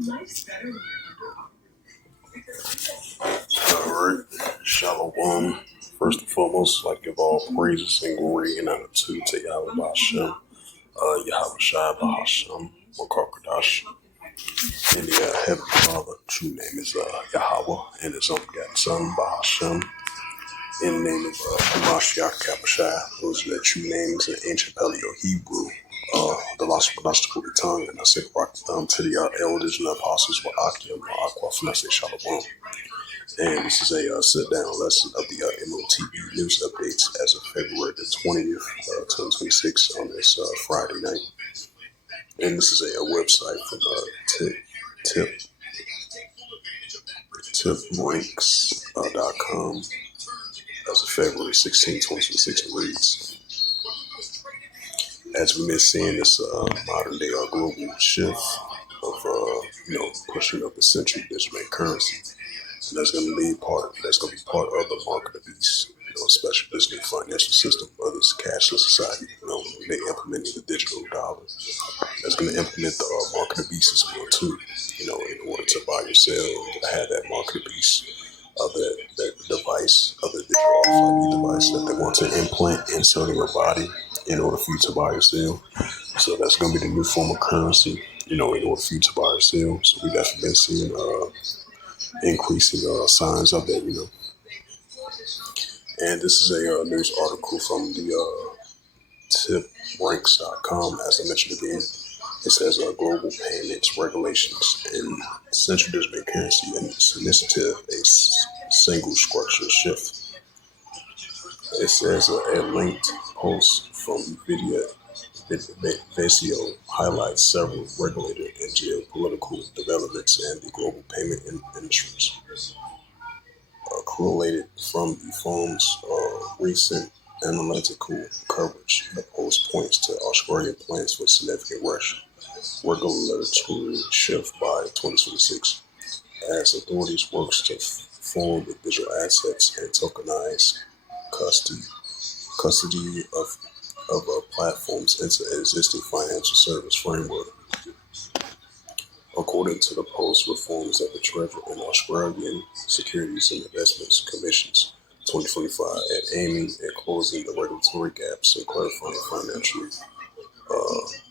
Alright, Shalom. First and foremost, I'd like to give all praises and glory and honor to Yahweh Bashem, Yahweh Shai Bahashem, Makar and the Heavenly Father. True name is Yahweh, and his own begotten Son, Bahashem. In the name of Hamashiach Kabashai, those are the true names in ancient Paleo Hebrew, the lost pronostical tongue, and I say rock to the elders and the apostles with Akim, Aqua, Finesse, Shalom. And this is a sit-down lesson of the M.O.T.B news updates as of February the 20th, 2026 on this Friday night. And this is a website from tipranks.com as of February 16, 2026. It reads, as we've been seeing this modern day global shift of pushing up the central digital currency, and that's going to be part of the market of these especially this new financial system of this cashless society. They implementing the digital dollar. That's going to implement the market of beast as well too. In order to buy or sell, you gotta have that market of beast of that device of the digital RFID device that they want to implant inside of your body in order for you to buy or sell. So that's going to be the new form of currency. In order for you to buy or sell. So we definitely been seeing increasing signs of that. And this is a news article from the tipranks.com. As I mentioned again, it says global payments regulations and central digital currency initiative, a single structure shift. It says a linked post from Visio highlights several regulated and geopolitical developments and the global payment industries. Correlated from the firm's recent analytical coverage, the post points to Australian plans for significant regulatory shift by 2026 as authorities works to form the digital assets and tokenize custody of platforms into existing financial service framework. According to the post, reforms of the Treasury and Australian Securities and Investments Commission's 2025 at aiming at closing the regulatory gaps and clarifying financial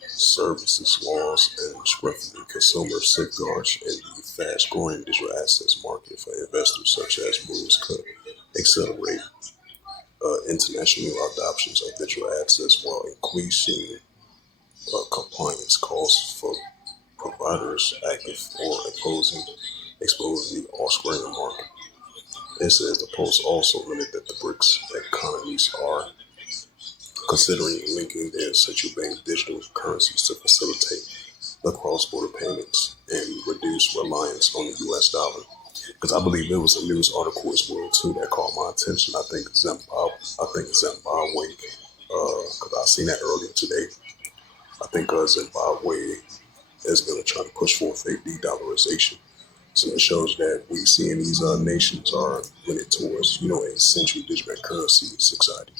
services laws and strengthening consumer safeguards in the fast-growing digital assets market for investors, such as moves could accelerate international adoptions of digital assets while increasing compliance costs for providers active or exposing the Australian market. It says the post also noted that the BRICS economies are considering linking their central bank digital currencies to facilitate the cross-border payments and reduce reliance on the U.S. dollar. Because I believe there was a news article as well too that caught my attention. I think Zimbabwe. Because I seen that earlier today. I think Zimbabwe is going to try to push forth a de-dollarization. So it shows that we seeing these nations are leaning towards, a central digital currency society.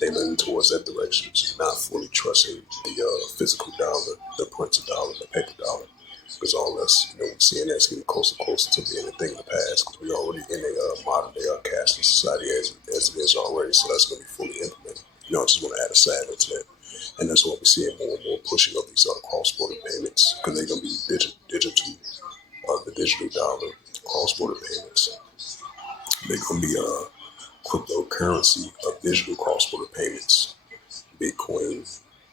They lean towards that direction, so not fully trusting the physical dollar, the printed dollar, the paper dollar, because all that's, we're seeing that's getting closer and closer to being a thing of the past, because we're already in a modern day cashless society as it is already, so that's going to be fully implemented. I just want to add a side note to that. And that's what we're seeing more and more pushing up these cross-border payments, because they're going to be digital, the digital dollar cross-border payments. They're going to be cryptocurrency of digital cross-border payments, Bitcoin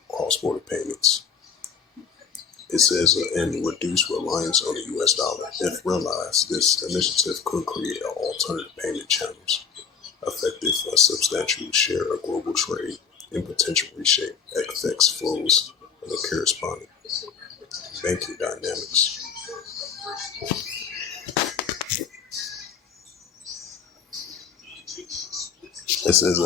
cross-border payments. It says, and reduce reliance on the U.S. dollar. If realized, this initiative could create alternative payment channels, effective a substantial share of global trade, and potential reshape FX flows and the corresponding banking dynamics. This is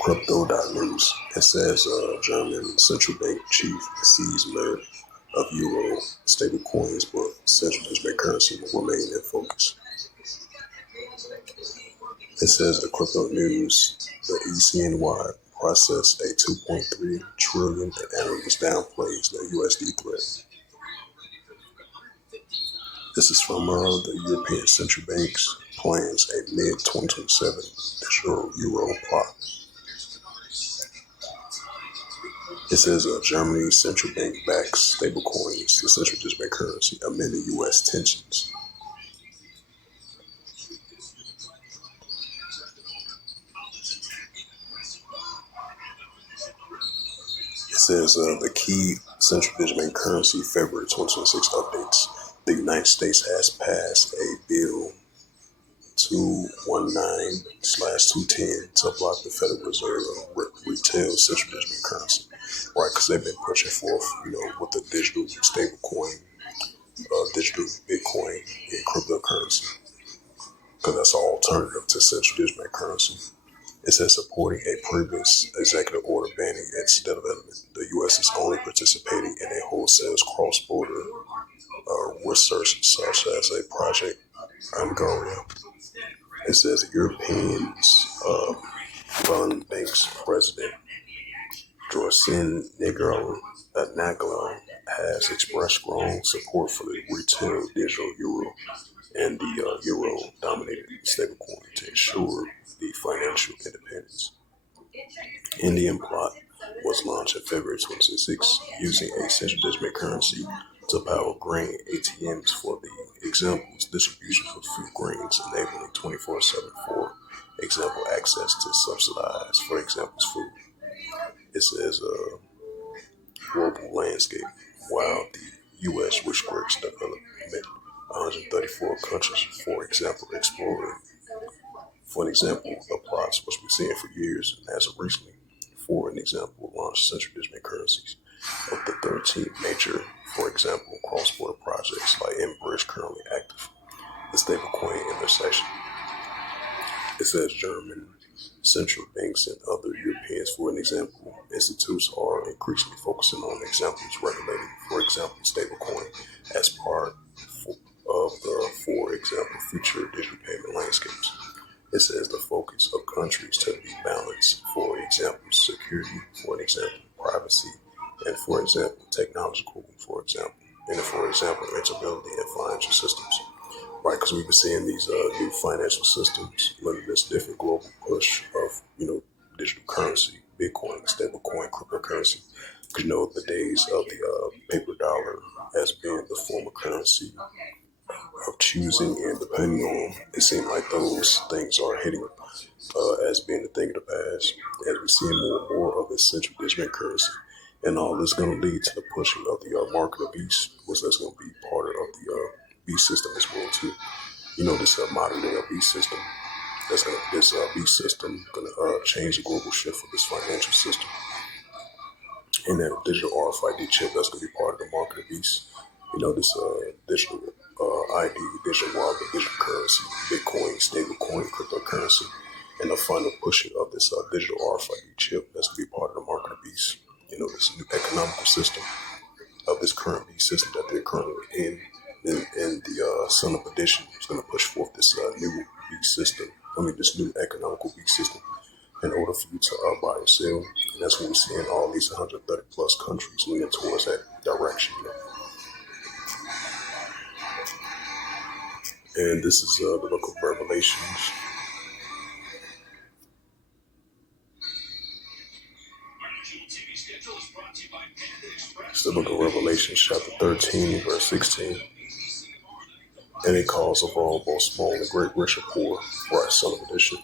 crypto.news. It says German central bank chief sees merit of euro stablecoins, but central digital currency will remain in focus. It says the crypto news, the ECNY processed a 2.3 trillion and analyst downplays the USD threat. This is from the European Central Bank's plans a mid-2027 digital euro plot. It says Germany's central bank backs stablecoins, the central digital currency, amid the U.S. tensions. It says the key central digital currency February 2026 updates. The United States has passed a bill 219/210 to block the Federal Reserve retail central digital currency. Right, because they've been pushing forth, with the digital stablecoin, digital Bitcoin, and cryptocurrency, because that's an alternative to central digital currency. It says supporting a previous executive order banning its development. The U.S. is only participating in a wholesale cross-border research such as a project ongoing. It says Europeans Fund Bank's president Jorsin Nagalo has expressed strong support for the retail digital euro and the euro-dominated stablecoin to ensure the financial independence. Indian plot was launched in February 2026 using a central digital currency to power grain ATMs for the examples distribution of food grains, enabling 24/7 for example access to subsidized, for examples, food. It says global landscape. While the U.S. restricts development, 134 countries, for example, exploring. For an example, the plots which we've seen for years, and as of recently, for an example, launched central digital currencies of the 13 major, for example, cross-border projects like M.O.T.B currently active. The stablecoin intersection. It says German central banks and other Europeans, for an example, institutes are increasingly focusing on examples regulating, for example, stablecoin as part of the, for example, future digital payment landscapes. It says the focus of countries to be balanced, for example, security, for example, privacy, and for example, technological, for example, and for example, instability in financial systems. Right, because we've been seeing these new financial systems under this different global push of, digital currency, Bitcoin, stablecoin, cryptocurrency. Because the days of the paper dollar as being the form of currency of choosing and depending on, it seems like those things are hitting as being the thing of the past, as we see more and more of this central digital currency. And all this is going to lead to the pushing of the market of beast, which that's going to be part of the beast system as well too. This modern day beast system. This beast system going to change the global shift of this financial system. And that digital RFID chip that's going to be part of the market of beast. This digital ID, digital wallet, digital currency, Bitcoin, stablecoin, cryptocurrency, and the final pushing of this digital RFID chip that's going to be part of the market of beast. This new economical system of this current beast system that they're currently in. And the Son of Edition is going to push forth this new beast system. This new economical beast system in order for you to buy and sell. And that's what we're seeing all these 130 plus countries leaning towards that direction. And this is the book of Revelations. It's the book of Revelation, chapter 13, verse 16. And it calls of all, both small and great, rich or poor, right, Son of Edition.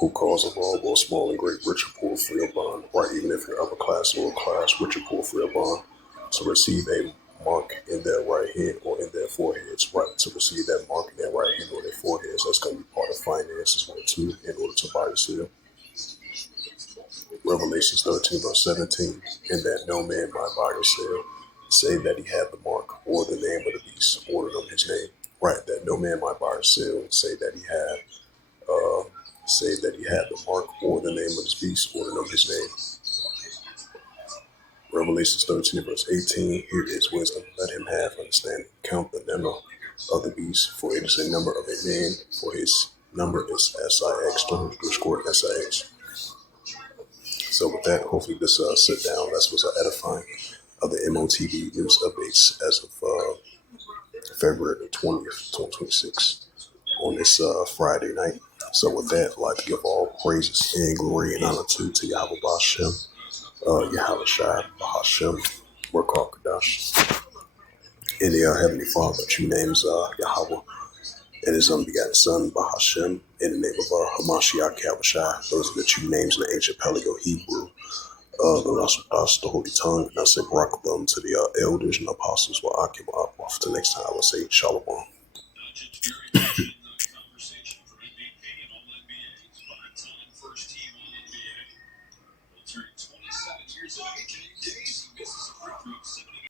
Who calls of all, both small and great, rich or poor, free or bond, right, even if you're upper class, lower class, rich or poor, free or bond, to receive a mark in their right hand or in their foreheads, right, to receive that mark in their right hand or their foreheads. That's going to be part of finances, one, too, in order to buy or sell. Revelations 13, verse 17, and that no man might buy or sell, save that he had the mark or the name of the beast, or the his name. Right, that no man might buy or sell, save that he had the mark or the name of his beast, or the number of his name. Revelations 13, verse 18, here is wisdom, let him have understanding. Count the number of the beast, for it is a number of a man, for his number is SIX, 200 SIX. So with that, hopefully this sit down, that was edifying of the M.O.T.B news updates as of February the 20th, 2026, on this Friday night. So with that, I'd like to give all praises and glory and honor to Yahweh Bashem, Yahweh Shai, Bahashem, Barkakadash, and the Heavenly Father, true names Yahweh, and his unbegotten Son, Bahashem, in the name of Hamashiach Yahushai. Those are the true names in the ancient Paleo Hebrew. The Rasudas, the Holy Tongue, and I say Barak them to the elders and apostles while I came up. Off to next time, I will say Shalom.